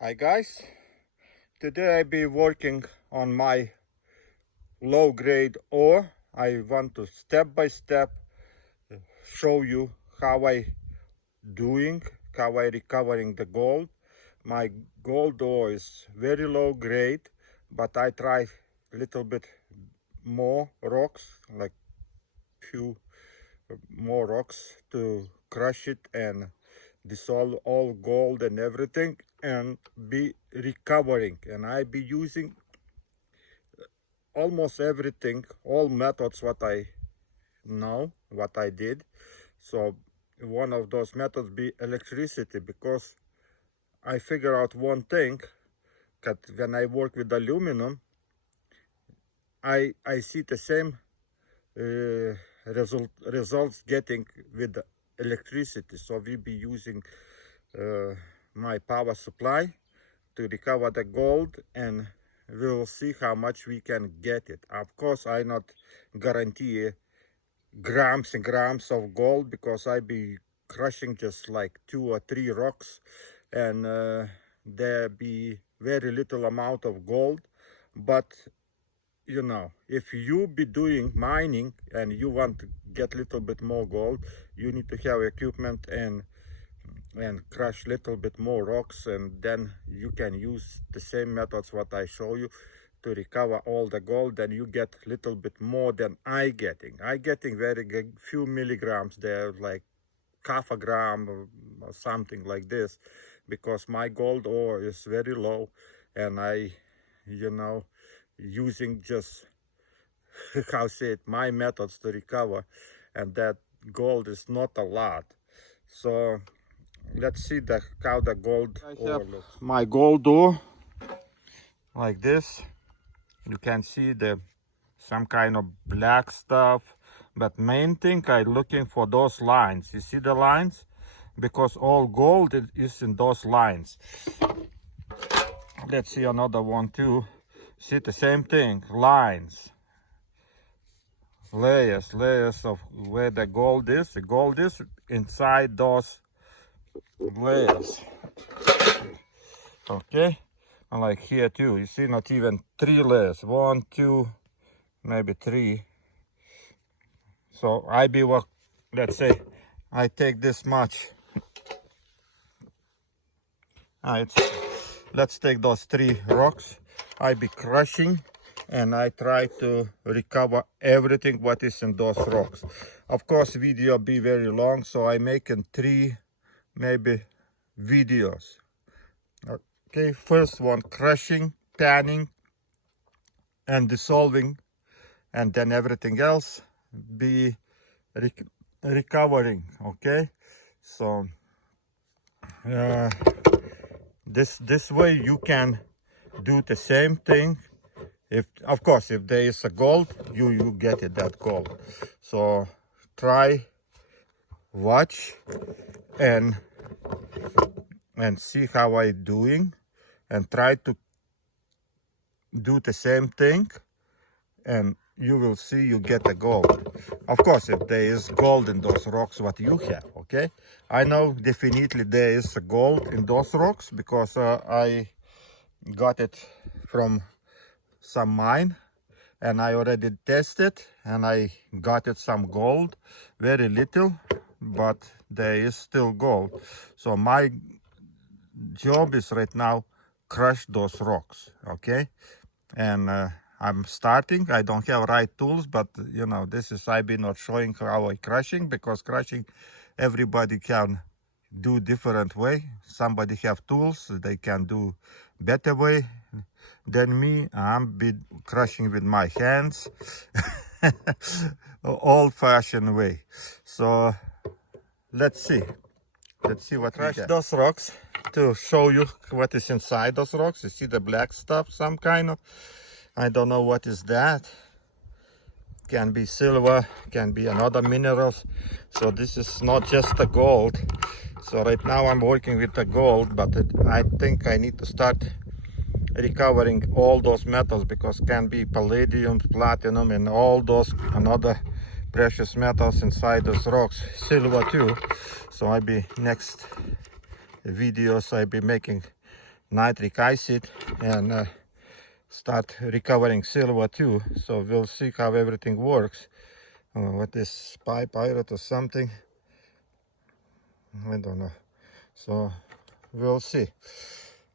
Hi guys, today I'll be working on my low grade ore. I want to step by step show you how I doing, how I recovering the gold. My gold ore is very low grade, but I try little bit more rocks, like few more rocks to crush it and dissolve all gold and everything and be recovering. And I be using almost everything, all methods what I know, what I did. So one of those methods be electricity, because I figure out one thing, that when I work with aluminum, I see the same results getting with the electricity. So we be using my power supply to recover the gold, and we'll see how much we can get it. Of course, I not guarantee grams and grams of gold, because I be crushing just like 2 or 3 rocks, and there be very little amount of gold. But you know, if you be doing mining and you want to get a little bit more gold, you need to have equipment and crush little bit more rocks, and then you can use the same methods what I show you to recover all the gold. Then you get little bit more than I getting very good, few milligrams there, like half a gram or something like this, because my gold ore is very low, and I, you know, using just how say it, my methods to recover, and that gold is not a lot. So let's see how the gold ore looks. My gold ore like this. You can see the some kind of black stuff, but main thing I looking for those lines. You see the lines, because all gold is in those lines. Let's see another one too. See the same thing, lines, layers of where the gold is. The gold is inside those layers. Okay, and like here too, you see not even 3 layers, 1, 2, maybe 3. So I be work, let's say I take this much. Let's take those 3 rocks. I be crushing, and I try to recover everything what is in those rocks. Of course, video be very long, so I making 3 maybe videos. Okay, first one, crushing, panning, and dissolving, and then everything else be recovering. Okay, so this way you can do the same thing. If of course, if there is a gold, you get it, that gold. So try, watch, and see how I doing, and try to do the same thing, and you will see you get the gold. Of course, if there is gold in those rocks what you have. Okay, I know definitely there is a gold in those rocks, because I got it from some mine, and I already tested, and I got it some gold, very little, but there is still gold. So my job is right now crush those rocks. Okay, and I'm starting. I don't have right tools, but you know, this is I be not showing how I crushing, because crushing everybody can do different way. Somebody have tools, they can do better way than me. I'm be crushing with my hands, old-fashioned way. So let's see what we get. Those rocks to show you what is inside those rocks. You see the black stuff, some kind of, I don't know what is that. Can be silver, can be another minerals. So this is not just the gold. So right now I'm working with the gold, but I think I need to start recovering all those metals, because can be palladium, platinum, and all those another precious metals inside those rocks, silver too. So I be next videos I be making nitric acid and start recovering silver too. So we'll see how everything works. What is pirate or something? I don't know. So we'll see.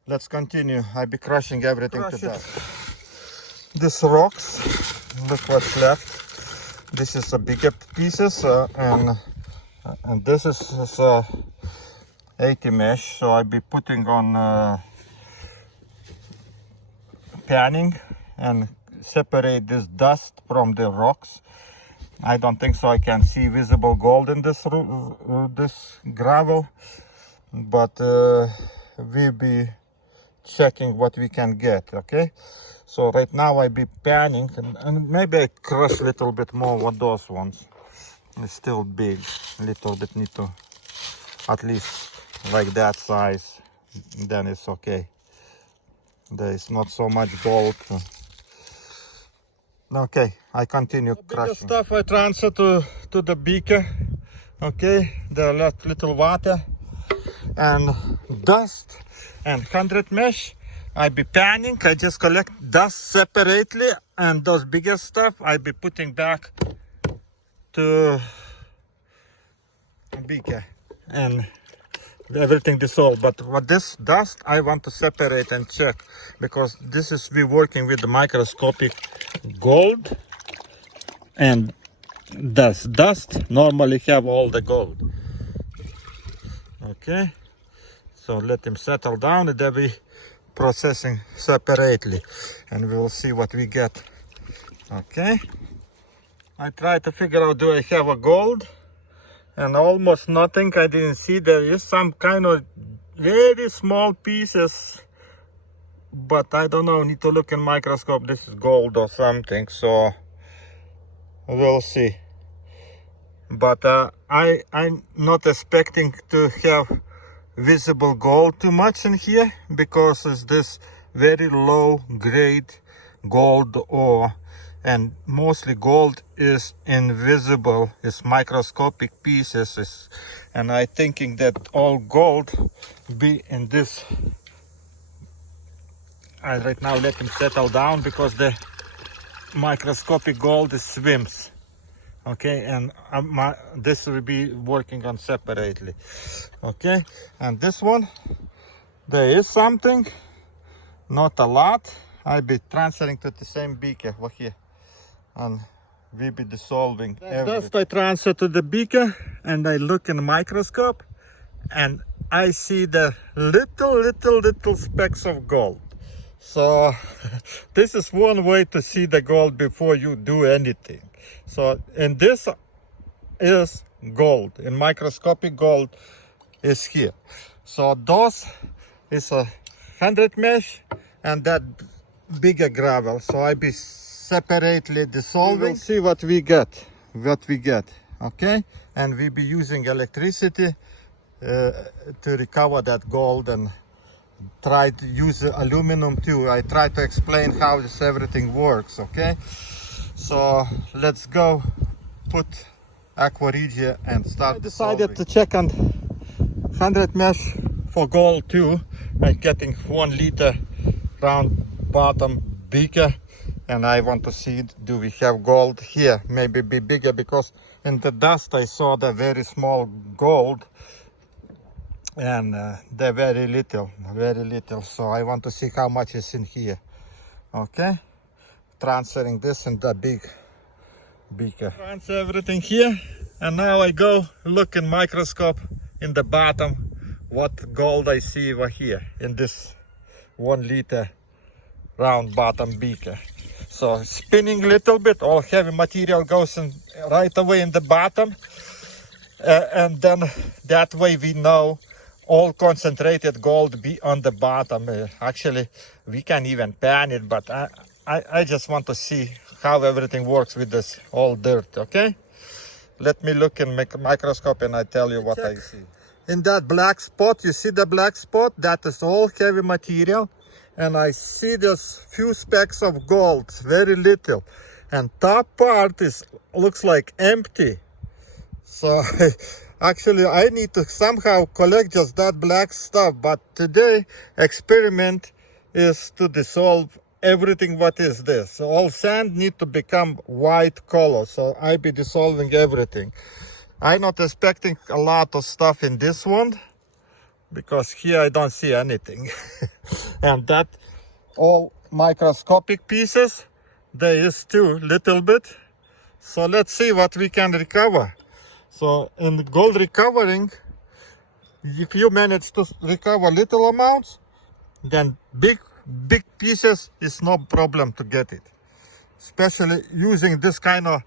Let's continue. I'll be crushing everything to death. These rocks, look what's left. This is a bigger pieces and this is 80 mesh. So I'll be putting on panning and separate this dust from the rocks. I don't think so I can see visible gold in this gravel, but we'll be checking what we can get. Okay, so right now I be panning and maybe I crush a little bit more with those ones. It's still big, little bit need to at least like that size, then it's okay. There is not so much gold. Okay, I continue crushing. The stuff I transfer to the beaker. Okay, there are little water and dust and 100 mesh. I be panning. I just collect dust separately, and those bigger stuff I be putting back to beaker and everything dissolved. But what this dust I want to separate and check, because this is we working with the microscopic gold, and dust normally have all the gold. Okay, so let him settle down and then we processing separately and we'll see what we get. Okay, I try to figure out, do I have a gold? And almost nothing. I didn't see. There is some kind of very small pieces, but I don't know, need to look in microscope. This is gold or something, so we'll see. But I'm not expecting to have visible gold too much in here, because it's this very low grade gold ore, and mostly gold is invisible. It's microscopic pieces, and I thinking that all gold be in this. I right now let him settle down, because the microscopic gold swims. Okay, and this will be working on separately. Okay, and this one, there is something, not a lot. I'll be transferring to the same beaker over here, and we'll be dissolving everything. Dust I transfer to the beaker, and I look in the microscope, and I see the little specks of gold. So this is one way to see the gold before you do anything. So, and this is gold, and microscopic gold is here. So those is 100 mesh and that bigger gravel. So I be separately dissolving. We'll see what we get. Okay, and we be using electricity to recover that gold, and try to use aluminum too. I try to explain how this everything works. Okay, so let's go put aqua regia and start. I decided to check on 100 mesh for gold too. I'm getting 1 liter round bottom beaker, and I want to see, do we have gold here? Maybe be bigger, because in the dust I saw the very small gold, and they're very little. So I want to see how much is in here. Okay, transferring this in the big beaker. Transfer everything here, and now I go look in microscope in the bottom what gold I see over here in this 1 liter round bottom beaker. So spinning a little bit, all heavy material goes in right away in the bottom, and then that way we know all concentrated gold be on the bottom. Actually, we can even pan it, but I just want to see how everything works with this all dirt. Okay, let me look in microscope and I tell you what I see. In that black spot, you see the black spot? That is all heavy material, and I see this few specks of gold, very little, and top part looks like empty. So Actually, I need to somehow collect just that black stuff, but today experiment is to dissolve everything what is this. So all sand need to become white color, so I be dissolving everything. I'm not expecting a lot of stuff in this one, because here I don't see anything. And that all microscopic pieces, there is too little bit. So let's see what we can recover. So in gold recovering, if you manage to recover little amounts, then big pieces is no problem to get it. Especially using this kind of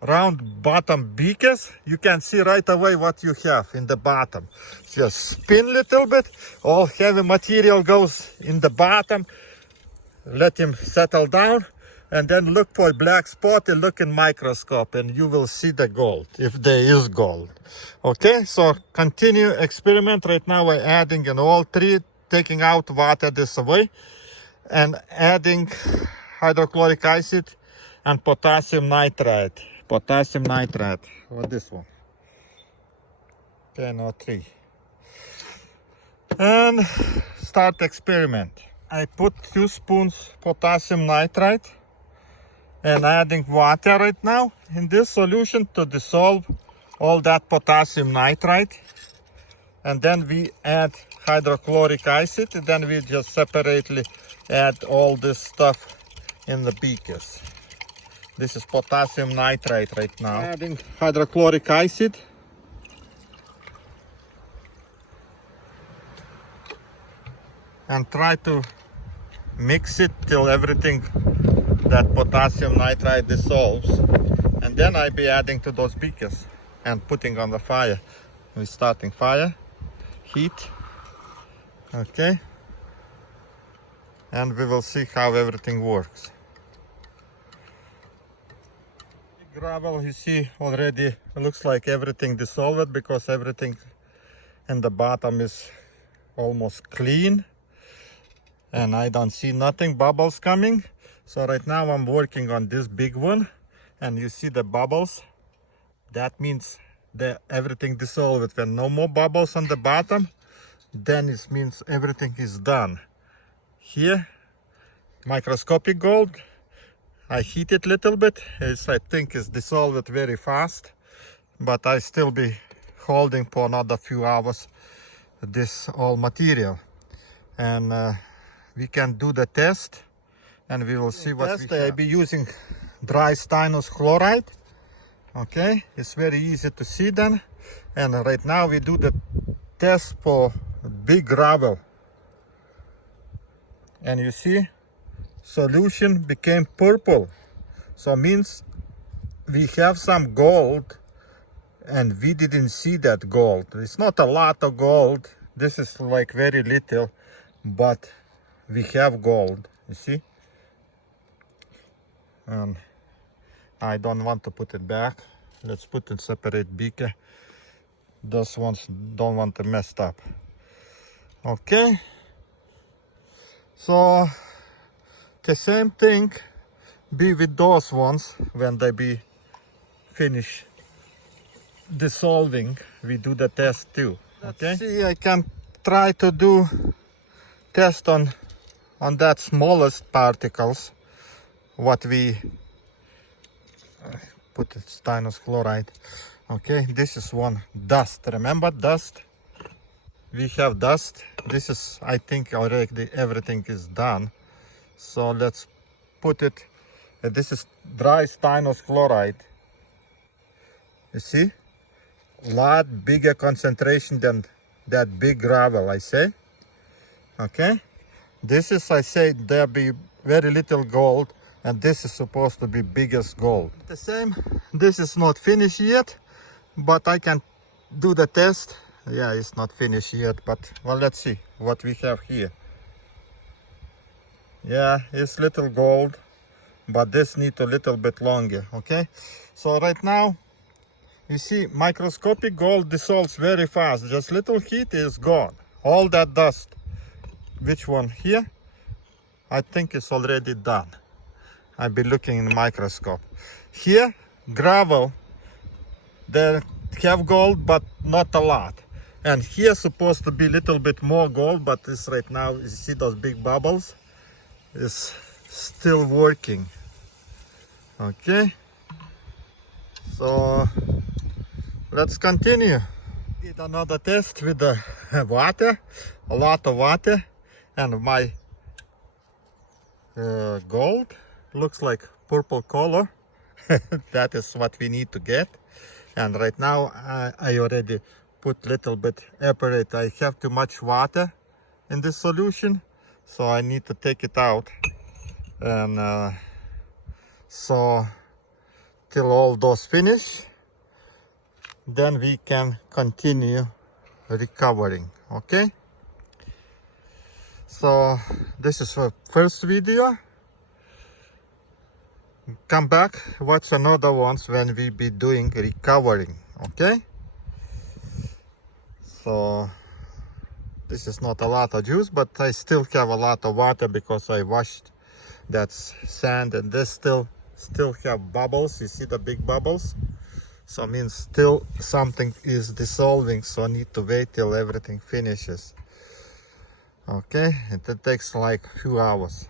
round bottom beakers, you can see right away what you have in the bottom. Just spin a little bit, all heavy material goes in the bottom, let him settle down, and then look for a black spot and look in microscope and you will see the gold, if there is gold. Okay, so continue experiment. Right now we're adding in all three, taking out water this away, and adding hydrochloric acid and potassium nitrate. Potassium nitrate, what this one? 10 or 3. And start experiment. I put 2 spoons potassium nitrate and adding water right now in this solution to dissolve all that potassium nitrate. And then we add hydrochloric acid, and then we just separately add all this stuff in the beakers. This is potassium nitrate right now. Adding hydrochloric acid. And try to mix it till everything, that potassium nitrate dissolves. And then I'll be adding to those beakers and putting on the fire. We're starting fire, heat, okay. And we will see how everything works. Gravel, you see already looks like everything dissolved, because everything in the bottom is almost clean. And I don't see nothing, bubbles coming. So right now I'm working on this big one, and you see the bubbles. That means that everything dissolved. When no more bubbles on the bottom, then it means everything is done. Here, microscopic gold, I heat it a little bit. I think it's dissolved very fast, but I still be holding for another few hours this all material. And we can do the test, and we will see what we have. I'll be using dry stannous chloride. Okay, it's very easy to see then. And right now we do the test for big gravel. And you see, solution became purple. So means we have some gold, and we didn't see that gold. It's not a lot of gold. This is like very little, but we have gold, you see. And I don't want to put it back. Let's put it separate beaker. Those ones don't want to mess up. Okay. So the same thing be with those ones when they be finished dissolving. We do the test too. Okay. Let's see, I can try to do test on that smallest particles. What we put it stannous chloride. Okay, this is one dust. Remember dust? We have dust. This is, I think already everything is done. So let's put it. This is dry stannous chloride. You see? Lot bigger concentration than that big gravel, I say. Okay? This is, I say, there be very little gold, and this is supposed to be biggest gold. The same, this is not finished yet, but I can do the test. Yeah, it's not finished yet, but well, let's see what we have here. Yeah, it's little gold, but this needs a little bit longer, okay? So right now, you see, microscopic gold dissolves very fast. Just little heat is gone. All that dust. Which one here? I think it's already done. I'll be looking in the microscope. Here, gravel, the have gold, but not a lot. And here supposed to be a little bit more gold, but this right now, you see those big bubbles, is still working. Okay, so let's continue. Did another test with the water, a lot of water, and my gold looks like purple color. That is what we need to get. And right now I already put little bit evaporate. I have too much water in this solution, so I need to take it out. And so till all those finish, then we can continue recovering. Okay, so this is the first video. Come back, watch another ones when we be doing recovering. Okay, so this is not a lot of juice, but I still have a lot of water because I washed that sand, and this still have bubbles. You see the big bubbles, so it means still something is dissolving, so I need to wait till everything finishes. Okay, it takes like a few hours.